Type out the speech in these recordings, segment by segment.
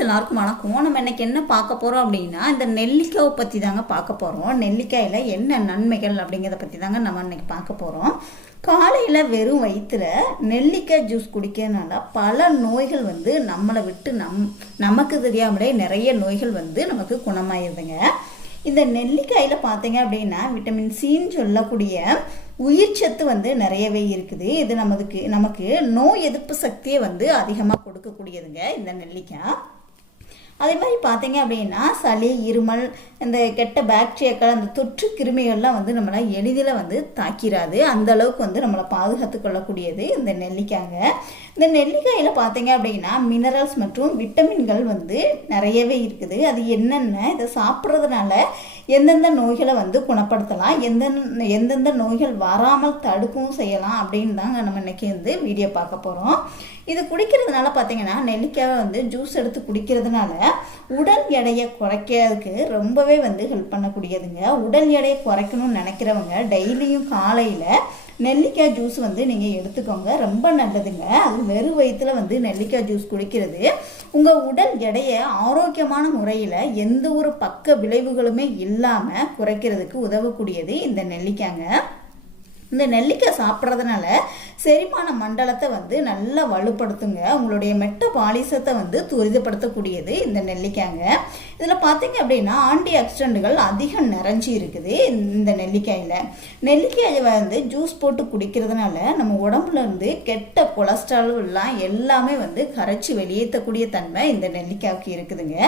எல்லாருக்கும் வணக்கம். நம்ம இன்னைக்கு என்ன பார்க்க போகிறோம் அப்படின்னா இந்த நெல்லிக்காயை பற்றி தாங்க பார்க்க போகிறோம் நெல்லிக்காயில் என்ன நன்மைகள் அப்படிங்கிறத பற்றி தாங்க நம்ம இன்னைக்கு பார்க்க போகிறோம் காலையில் வெறும் வயிற்றுல நெல்லிக்காய் ஜூஸ் குடிக்கிறதுனால பல நோய்கள் வந்து நம்மளை விட்டு நம் நமக்கு தெரியாமலே நிறைய நோய்கள் வந்து நமக்கு குணமாயிருதுங்க. இந்த நெல்லிக்காயில் பார்த்தீங்க அப்படின்னா விட்டமின் சின்னு சொல்லக்கூடிய உயிர் சத்து வந்து நிறையவே இருக்குது. இது நமக்கு நமக்கு நோய் எதிர்ப்பு சக்தியை வந்து அதிகமாக கொடுக்கக்கூடியதுங்க இந்த நெல்லிக்காய். அதே மாதிரி பார்த்தீங்க அப்படின்னா சளி இருமல் இந்த கெட்ட பாக்டீரியாக்கள் அந்த தொற்று கிருமிகள்லாம் வந்து நம்மளை எளிதில் வந்து தாக்கிறாது அந்த அளவுக்கு வந்து நம்மளை பாதுகாத்து கொள்ளக்கூடியது இந்த நெல்லிக்காய்ங்க இந்த நெல்லிக்காயில் பார்த்தீங்க அப்படின்னா மினரல்ஸ் மற்றும் விட்டமின்கள் வந்து நிறையவே இருக்குது. அது என்னென்ன இதை சாப்பிட்றதுனால எந்தெந்த நோய்களை வந்து குணப்படுத்தலாம் எந்தெந்த எந்தெந்த நோய்கள் வராமல் தடுக்கவும் செய்யலாம் அப்படின்னு தாங்க நம்ம இன்னைக்கு வந்து வீடியோ பார்க்க போகிறோம் இது குடிக்கிறதுனால பார்த்தீங்கன்னா நெல்லிக்காய் வந்து ஜூஸ் எடுத்து குடிக்கிறதுனால உடல் எடையை குறைக்கிறதுக்கு ரொம்பவே வந்து ஹெல்ப் பண்ணக்கூடியதுங்க. உடல் எடையை குறைக்கணும்னு நினைக்கிறவங்க டெய்லியும் காலையில் நெல்லிக்காய் ஜூஸ் வந்து நீங்கள் எடுத்துக்கோங்க. ரொம்ப நல்லதுங்க. அது வெறும் வயிற்றுல வந்து நெல்லிக்காய் ஜூஸ் குடிக்கிறது. உங்கள் உடல் எடையை ஆரோக்கியமான முறையில் எந்த ஒரு பக்க விளைவுகளுமே இல்லாமல் குறைக்கிறதுக்கு உதவக்கூடியது இந்த நெல்லிக்காய்ங்க இந்த நெல்லிக்காய் சாப்பிட்றதுனால செரிமான மண்டலத்தை வந்து நல்லா வலுப்படுத்துங்க. உங்களுடைய மெட்ட பாலிசத்தை வந்து துரிதப்படுத்தக்கூடியது இந்த நெல்லிக்காய்ங்க. இதில் பார்த்தீங்க அப்படின்னா ஆன்டி ஆக்சிடென்ட்கள் அதிகம் நிறைஞ்சி இருக்குது இந்த நெல்லிக்காயில். நெல்லிக்காயை வந்து ஜூஸ் போட்டு குடிக்கிறதுனால நம்ம உடம்புல இருந்து கெட்ட கொலஸ்ட்ரால் எல்லாமே வந்து கரைச்சி வெளியேற்றக்கூடிய தன்மை இந்த நெல்லிக்காய்க்கு இருக்குதுங்க.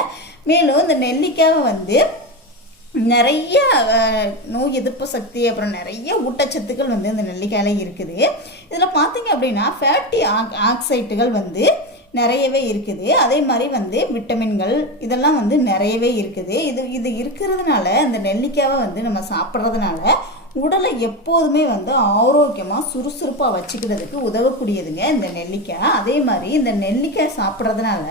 மேலும் இந்த நெல்லிக்காவை வந்து நிறைய நோய் எதிர்ப்பு சக்தி அப்புறம் நிறைய ஊட்டச்சத்துக்கள் வந்து இந்த நெல்லிக்காயில் இருக்குது. இதில் பார்த்தீங்க அப்படின்னா ஃபேட்டி ஆக் ஆக்சைட்டுகள் வந்து நிறையவே இருக்குது. அதே மாதிரி வந்து விட்டமின்கள் இதெல்லாம் வந்து நிறையவே இருக்குது. இது இது இருக்கிறதுனால இந்த நெல்லிக்காவை வந்து நம்ம சாப்பிட்றதுனால உடலை எப்போதுமே வந்து ஆரோக்கியமாக சுறுசுறுப்பாக வச்சுக்கிறதுக்கு உதவக்கூடியதுங்க இந்த நெல்லிக்காய். அதே மாதிரி இந்த நெல்லிக்காய் சாப்பிட்றதுனால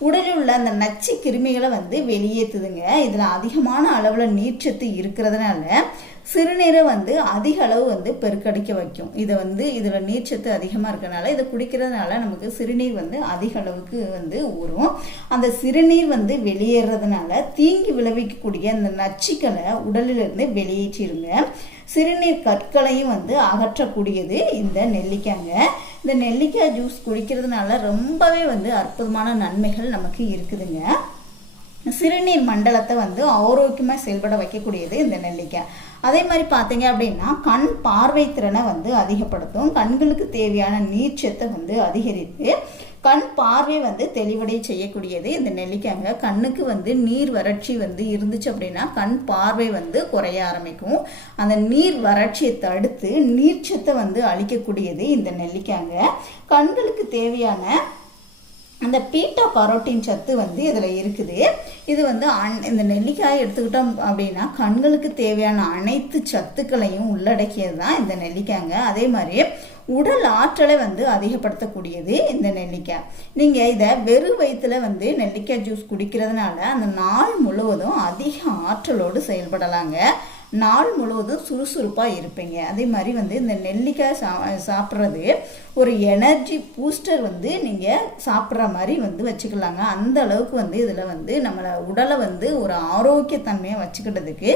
உடலில் உள்ள அந்த நச்சு கிருமிகளை வந்து வெளியேற்றுதுங்க இதில் அதிகமான அளவில் நீர்ச்சத்து இருக்கிறதுனால சிறுநீரை வந்து அதிக அளவு வந்து பெருக்கடிக்க வைக்கும். இதை வந்து இதில் நீர்ச்சத்து அதிகமாக இருக்கிறனால இதை குடிக்கிறதுனால நமக்கு சிறுநீர் வந்து அதிக அளவுக்கு வந்து ஊறும். அந்த சிறுநீர் வந்து வெளியேறதுனால தீங்கி விளைவிக்கக்கூடிய அந்த நச்சுக்களை உடலிலிருந்து வெளியேற்றிடுங்க சிறுநீர் கற்களையும் வந்து அகற்றக்கூடியது இந்த நெல்லிக்காங்க. இந்த நெல்லிக்காய் ஜூஸ் குடிக்கிறதுனால ரொம்பவே வந்து அற்புதமான நன்மைகள் நமக்கு இருக்குதுங்க. சிறுநீர் மண்டலத்தை வந்து ஆரோக்கியமாக செயல்பட வைக்கக்கூடியது இந்த நெல்லிக்காய். அதே மாதிரி பார்த்தீங்க அப்படின்னா கண் பார்வை திறனை வந்து அதிகப்படுத்தும். கண்களுக்கு தேவையான நீர்ச்சத்தை வந்து அதிகரித்து கண் பார்வை வந்து தெளிவடை செய்யக்கூடியது. இந்த நெல்லிக்காங்க கண்ணுக்கு வந்து நீர் வறட்சி வந்து இருந்துச்சு அப்படின்னா கண் பார்வை வந்து குறைய ஆரம்பிக்கும். அந்த நீர் வறட்சியை தடுத்து நீர்ச்சத்தை வந்து அழிக்கக்கூடியது இந்த நெல்லிக்காங்க கண்களுக்கு தேவையான அந்த பீட்டா கரோட்டின் சத்து வந்து இதில் இருக்குது. இது வந்து அன் இந்த நெல்லிக்காயை எடுத்துக்கிட்டோம் அப்படின்னா கண்களுக்கு தேவையான அனைத்து சத்துக்களையும் உள்ளடக்கியது தான் இந்த நெல்லிக்காய்ங்க அதே மாதிரி உடல் ஆற்றலை வந்து அதிகப்படுத்தக்கூடியது இந்த நெல்லிக்காய். நீங்கள் இதை வெறும் வயிற்றுல வந்து நெல்லிக்காய் ஜூஸ் குடிக்கிறதுனால அந்த நாள் முழுவதும் அதிக ஆற்றலோடு செயல்படலாங்க. நாள் முழுவதும் சுறுசுறுப்பாக இருப்பீங்க. அதே மாதிரி வந்து இந்த நெல்லிக்காய் சா சாப்பிட்றது ஒரு எனர்ஜி பூஸ்டர் வந்து நீங்கள் சாப்பிட்ற மாதிரி வந்து வச்சுக்கலாங்க. அந்த அளவுக்கு வந்து இதில் வந்து நம்மளை உடலை வந்து ஒரு ஆரோக்கியத்தன்மையாக வச்சுக்கிட்டதுக்கு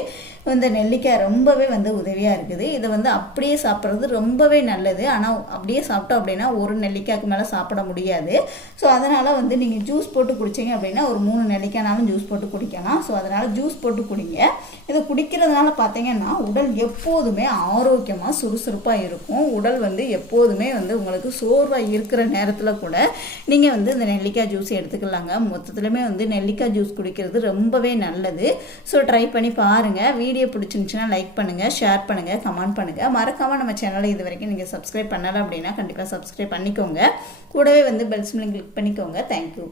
இந்த நெல்லிக்காய் ரொம்பவே வந்து உதவியாக இருக்குது. இதை வந்து அப்படியே சாப்பிட்றது ரொம்பவே நல்லது. ஆனால் அப்படியே சாப்பிட்டோம் அப்படின்னா ஒரு நெல்லிக்காய்க்கு மேலே சாப்பிட முடியாது. ஸோ அதனால் வந்து நீங்கள் ஜூஸ் போட்டு குடிச்சிங்க அப்படின்னா ஒரு மூணு நெல்லிக்காய்னாலும் ஜூஸ் போட்டு குடிக்கலாம். ஸோ அதனால் ஜூஸ் போட்டு குடிங்க. இதை குடிக்கிறதுனால பார்த்தீங்கன்னா உடல் எப்போதுமே ஆரோக்கியமாக சுறுசுறுப்பாக இருக்கும். உடல் வந்து எப்போதுமே வந்து உங்களுக்கு சோர்வாக இருக்கிற நேரத்தில் கூட நீங்கள் வந்து இந்த நெல்லிக்காய் ஜூஸ் எடுத்துக்கலாங்க. மொத்தத்துலையுமே வந்து நெல்லிக்காய் ஜூஸ் குடிக்கிறது ரொம்பவே நல்லது. ஸோ ட்ரை பண்ணி பாருங்கள் வீடியோ பிடிச்சிருந்துச்சுன்னா லைக் பண்ணுங்கள் ஷேர் பண்ணுங்கள் கமெண்ட் பண்ணுங்கள் மறக்காமல் நம்ம சேனலை இது வரைக்கும் நீங்கள் சப்ஸ்கிரைப் பண்ணலை அப்படின்னா கண்டிப்பாக சப்ஸ்கிரைப் பண்ணிக்கோங்க. கூடவே வந்து பெல் சிம்லிங் கிளிக் பண்ணிக்கோங்க. Thank you